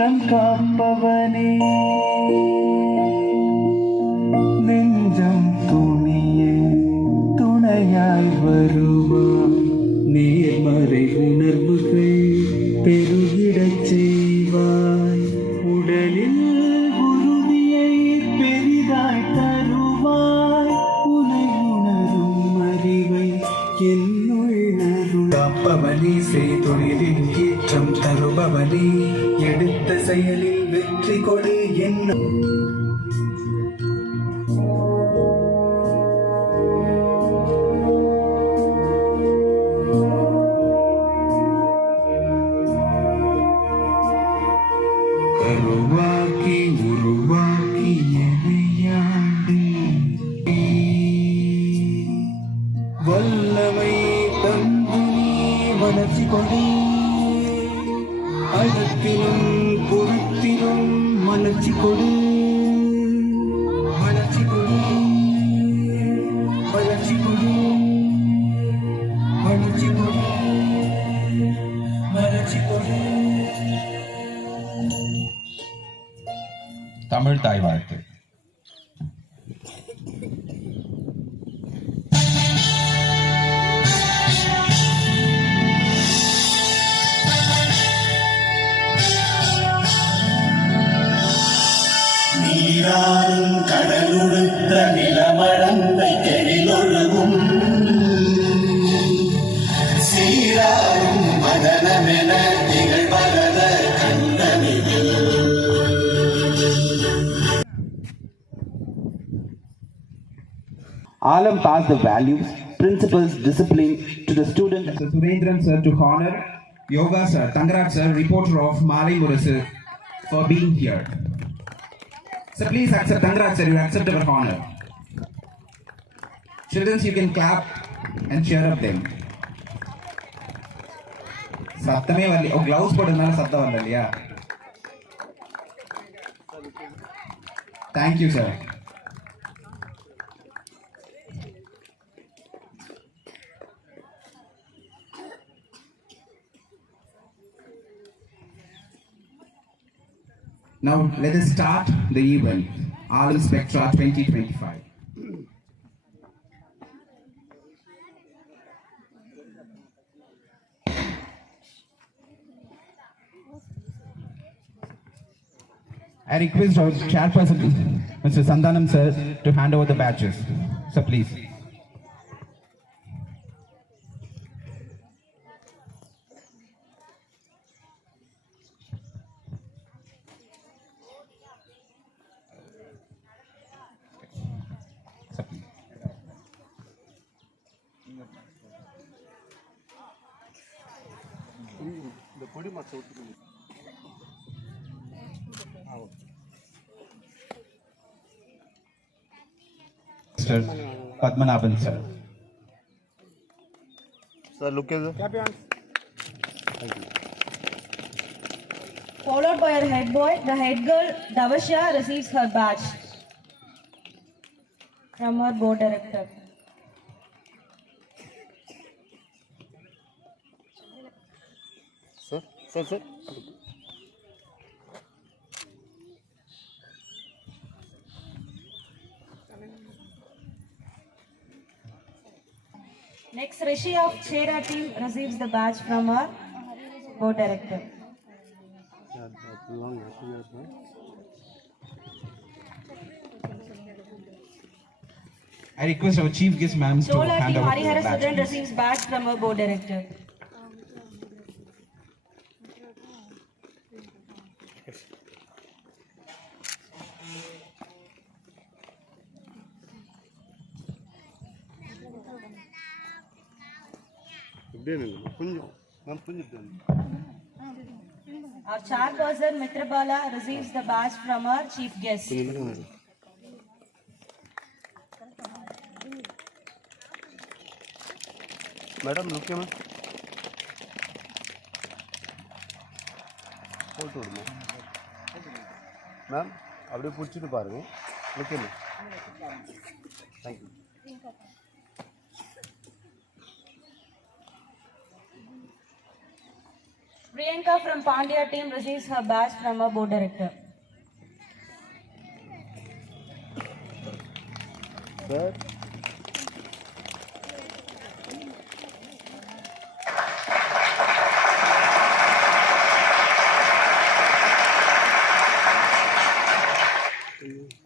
தன் காப்பவனே நெஞ்சம் துணிய துணையாய் வருவான் நேர்மறை உணர்வுகள் பெருகிடச் செய்வாய் உடலில் உறுதியை பெரிதாய் தருவாய் உனை உணரும் அறிவை என்னுள்ளருள் காப்பவனே செய்தொழிலில் ஏற்றம் தருபவனே எடுத்த செயலில் வெற்றி கொடு என்னும் கருவாக்கி உருவாக்கி எனையாண்டி வல்லமை தந்து நீ வளர்ச்சி கொடி அகத்திலும் புறத்திலும் மலர்ச்சி கொடு வளர்ச்சி கொடு வளர்ச்சி கொடு வளர்ச்சி கொடு வளர்ச்சி கொடு. தமிழ் தாய் வாழ்த்து. நீராறும் கடலுடுத்த நிலமடந்தை கெழிலொழுகும் சீராறும் மதனமென திகழ்வரத கண்டனிவில் Alam passed the values, principles, discipline to the student. Surendran sir to honor Yoga sir, Tangaraj sir, reporter of Malay Murasu for being here. So please accept Tangaraj sir, you accept our honor. Children, you can clap and cheer up them. சத்தமே வரல. ஓ க்ளவுஸ் போட்டதுனால சத்தம் வரல இல்லையா? Thank you sir. Now let us start the event, Alam Spectra 2025. I request our chairperson, Mr. Sandanam sir, to hand over the badges. So please. Mr. Padmanabhan sir. Sir, look at the. Followed by her head boy, the head girl Davasya receives her badge from her board director. Sir. Next, Rishi of Chera team receives the badge from her board director. I request our chief guest ma'am to Chola hand team over Harihara the badge. student receives badge from her board director. Our chairperson Mitrabala receives the badge from our chief guest. Madam, look at me. Hold on, ma'am. அப்படியே பிடிச்சிட்டு பாருங்க. Look at me. Thank you. Priyanka from Pandya team receives her badge from her board director. Sir.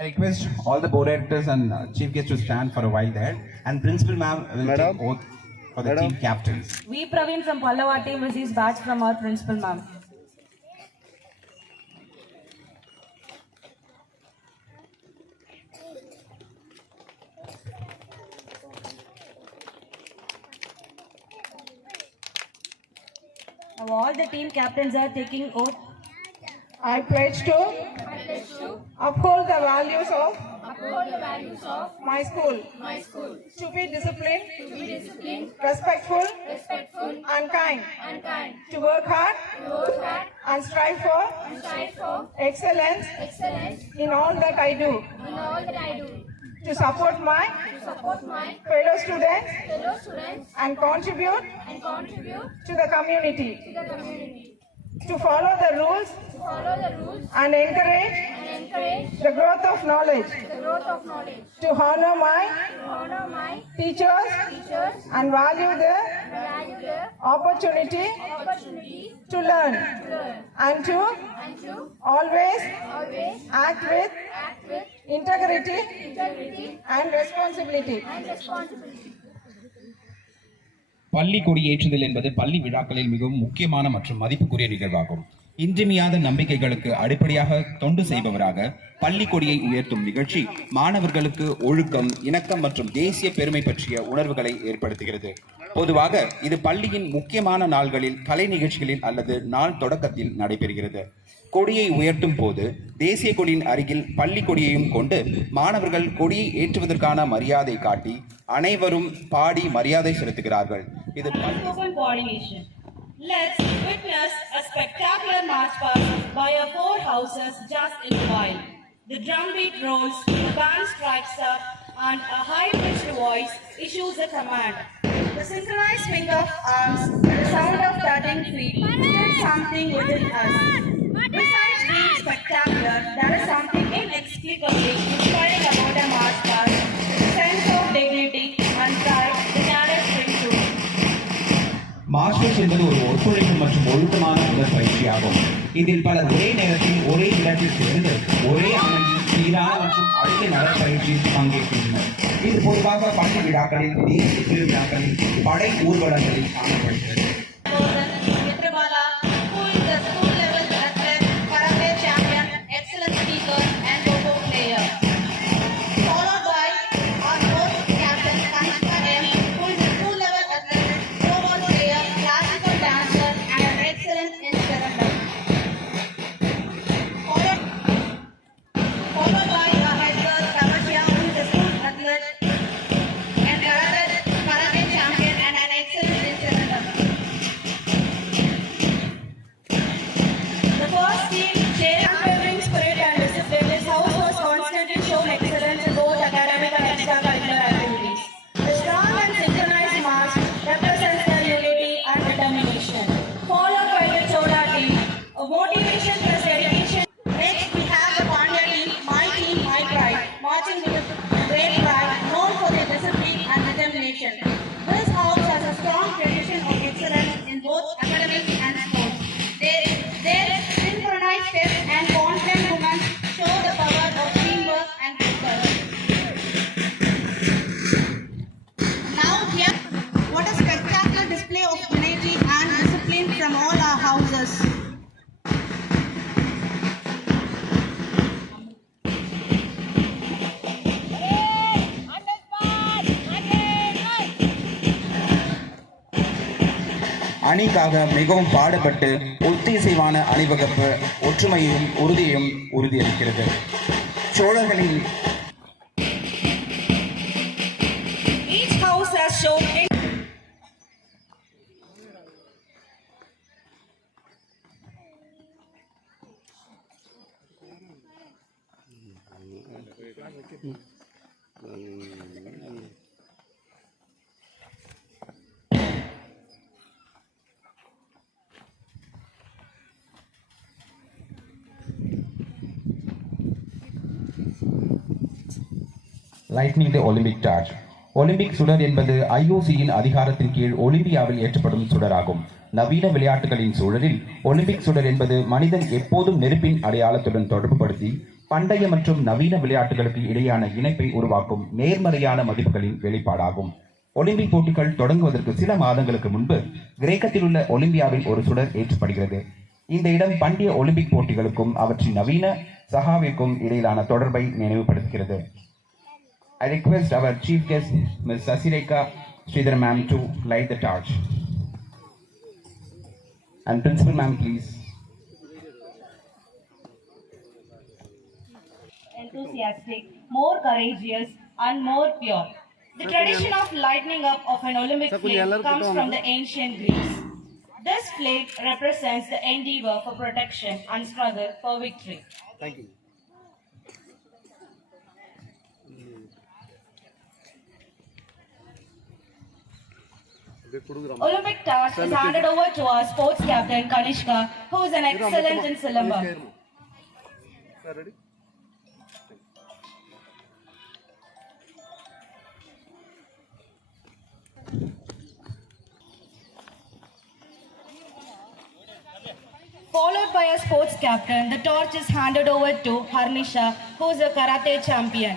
I request all the board directors and chief guests to stand for a while there. And Principal Ma'am will Madam. take oath for the Madam. team captains. V. Praveen from Pallava team receives badge from our principal ma'am. Now all the team captains are taking oath. I pledge to uphold the values of my school, to be disciplined, respectful, and kind, to work hard and strive for excellence in all that I do, to support my fellow students and contribute to the community, to follow the rules and encourage the growth of knowledge, to honor my teachers and value the opportunity to learn, and to always act with integrity and responsibility. பள்ளி கொடியேற்றுதல் என்பது பள்ளி விழாக்களில் மிகவும் முக்கியமான மற்றும் மதிப்புக்குரிய நிகழ்வாகும். இன்றியமையாத நம்பிக்கைகளுக்கு அடிப்படையாக தொண்டு செய்பவராக பள்ளி கொடியை உயர்த்தும் நிகழ்ச்சி மாணவர்களுக்கு ஒழுக்கம், இணக்கம் மற்றும் தேசிய பெருமை பற்றிய உணர்வுகளை ஏற்படுத்துகிறது. பொதுவாக இது பள்ளியின் முக்கியமான நாள்களில், கலை நிகழ்ச்சிகளில் அல்லது நாள் தொடக்கத்தில் நடைபெறுகிறது. கொடியை உயர்த்தும் போது தேசிய கொடியின் அருகில் பள்ளி கொடியையும் கொண்டு மாணவர்கள் கொடியை ஏற்றுவதற்கான மரியாதை காட்டி அனைவரும் பாடி மரியாதை செலுத்துகிறார்கள். இது Open coordination. Let's witness a spectacular march past by our four houses just in a while. The drum beat rolls, the band strikes up, and a high-pitched voice issues a command. The synchronized swing of arms, the sound of thudding feet, stirs something within us. Besides being spectacular, there is something inexplicably inspiring about a march past, the sense of dignity and pride the cadets bring to it. March என்பது ஒரு ஒத்துழைப்பு மற்றும் ஒழுக்கமான உடற்பயிற்சியாகும். இதில் பலர் ஒரே நேரத்தில் ஒரே இடத்தில் சேர்ந்து ஒரே அமைப்பில் சீரான மற்றும் அழகிய நடைப்பயிற்சியில் பங்கேற்கின்றனர். இது பொதுவாக பள்ளி விழாக்களில், தேசிய திருவிழாக்களில், படை ஊர்வலங்களில் காணப்படுகிறது. Mitrabala, who is the school level athlete, karate champion, excellent speaker, and kho player. Followed by our host captain, Kanishka M, who is a school level athlete, throwball player, classical dancer, and an excellent instructor. Followed by our head girl, Tavasya, who is a school athlete and karate champion and an excellent instructor. The first team, share unwavering spirit and discipline. This house was constantly shown excellence in both academic and extracurricular activities. The strong and synchronized march represents their unity and determination. Followed by the Choda team, a motivation plus dedication. Next, we have the Pandya team, my pride, marching with a great pride, known for their discipline and determination. This house has a strong tradition of excellence in both academics and sports. Their synchronized steps and confident movements show the power of teamwork and focus. Now here, what a spectacular display of unity and discipline from all our houses. அணிக்காக மிகவும் பாடுபட்டு ஒத்திசைவான அணிவகுப்பு ஒற்றுமையையும் உறுதியையும் உறுதியளிக்கிறது. சோழர்களின் Each house has shown Lightning the Olympic torch. Olympic சுடர் என்பது IOC-யின் அதிகாரத்தின் கீழ் ஒலிம்பியாவில் ஏற்றப்படும் சுடராகும். நவீன விளையாட்டுகளின் சூழலில் ஒலிம்பிக் சுடர் என்பது மனிதன் எப்போதும் நெருப்பின் அடையாளத்துடன் தொடர்புபடுத்தி பண்டைய மற்றும் நவீன விளையாட்டுகளுக்கு இடையான இணைப்பை உருவாக்கும் நேர்மறையான மதிப்புகளின் வெளிப்பாடாகும். ஒலிம்பிக் போட்டிகள் தொடங்குவதற்கு சில மாதங்களுக்கு முன்பு கிரேக்கத்தில் உள்ள ஒலிம்பியாவில் ஒரு சுடர் ஏற்றப்படுகிறது. இந்த இடம் பண்டைய ஒலிம்பிக் போட்டிகளுக்கும் அவற்றின் நவீன சகாவிற்கும் இடையிலான தொடர்பை நினைவுபடுத்துகிறது. I request our chief guest, Ms. Sasireka Sridhar ma'am, to light the torch. And principal ma'am, please. Enthusiastic, more courageous, and more pure. The tradition of lighting up of an Olympic flame comes from the ancient Greece. This flame represents the endeavor for protection and struggle for victory. Thank you. Olympic task is handed over to our sports captain Kanishka, who is an excellent in Silamba. Sir ready? Followed by a sports captain, the torch is handed over to Harnisha, who is a karate champion.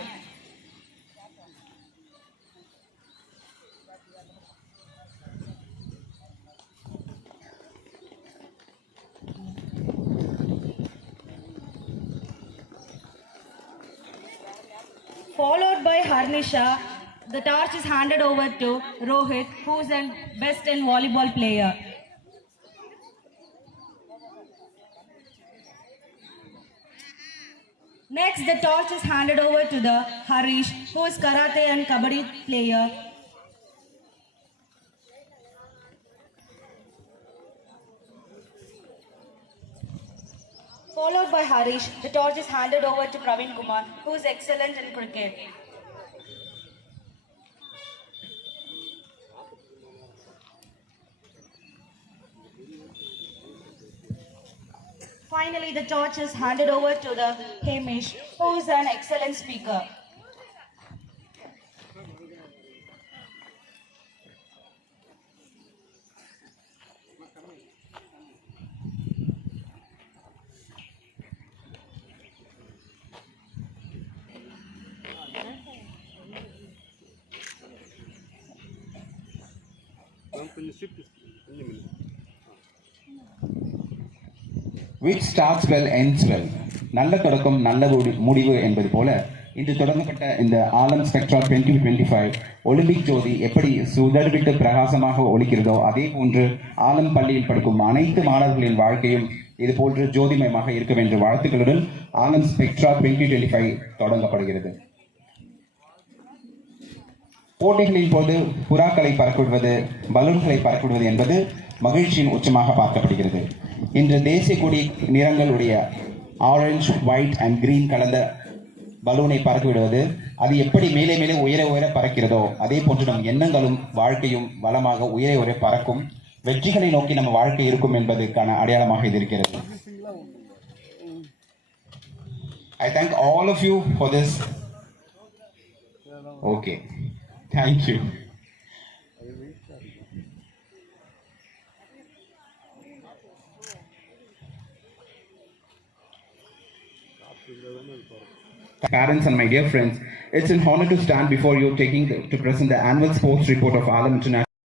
Followed by Harnisha, the torch is handed over to Rohit, who is the best in volleyball player. Next, the torch is handed over to the Harish, who is karate and kabaddi player. Followed by Harish, the torch is handed over to Praveen Kumar, who is excellent in cricket. Finally, the torch is handed over to the Hamish, who is an excellent speaker. கொஞ்சம் ஷிஃப்ட் கொஞ்சம் minute. Which starts well ends well. நல்ல தொடக்கம் நல்ல முடிவு என்பது போல இன்று தொடங்கப்பட்ட இந்த ஆலம் ஸ்பெக்ட்ரா 2025 ஒலிம்பிக் ஜோதி எப்படி சுடர்விட்டு பிரகாசமாக ஒலிக்கிறதோ அதே போன்று ஆலம் பள்ளியில் படிக்கும் அனைத்து மாணவர்களின் வாழ்க்கையும் இது போன்று ஜோதிமயமாக இருக்க வேண்டிய வாழ்த்துக்களுடன் ஆலம் ஸ்பெக்ட்ரா 2025 தொடங்கப்படுகிறது. போட்டிகளின் போது புறாக்களை பறக்கவிடுவது பலூன்களை பறக்கவிடுவது என்பது மகிழ்ச்சியின் உச்சமாக பார்க்கப்படுகிறது. இன்று தேசிய கொடி நிறங்களுடைய ஆரஞ்சு, ஒயிட் அண்ட் கிரீன் கலந்த பலூனை பறக்கவிடுவது அது எப்படி மேலே மேலே உயர உயர பறக்கிறதோ அதே போன்று நம் எண்ணங்களும் வாழ்க்கையும் வளமாக உயர உயர பறக்கும், வெற்றிகளை நோக்கி நம்ம வாழ்க்கை இருக்கும் என்பதற்கான அடையாளமாக இது இருக்கிறது. I thank all of you for this. Okay. Thank you. Parents and my dear friends, it's an honor to stand before you to present the annual sports report of Alam International.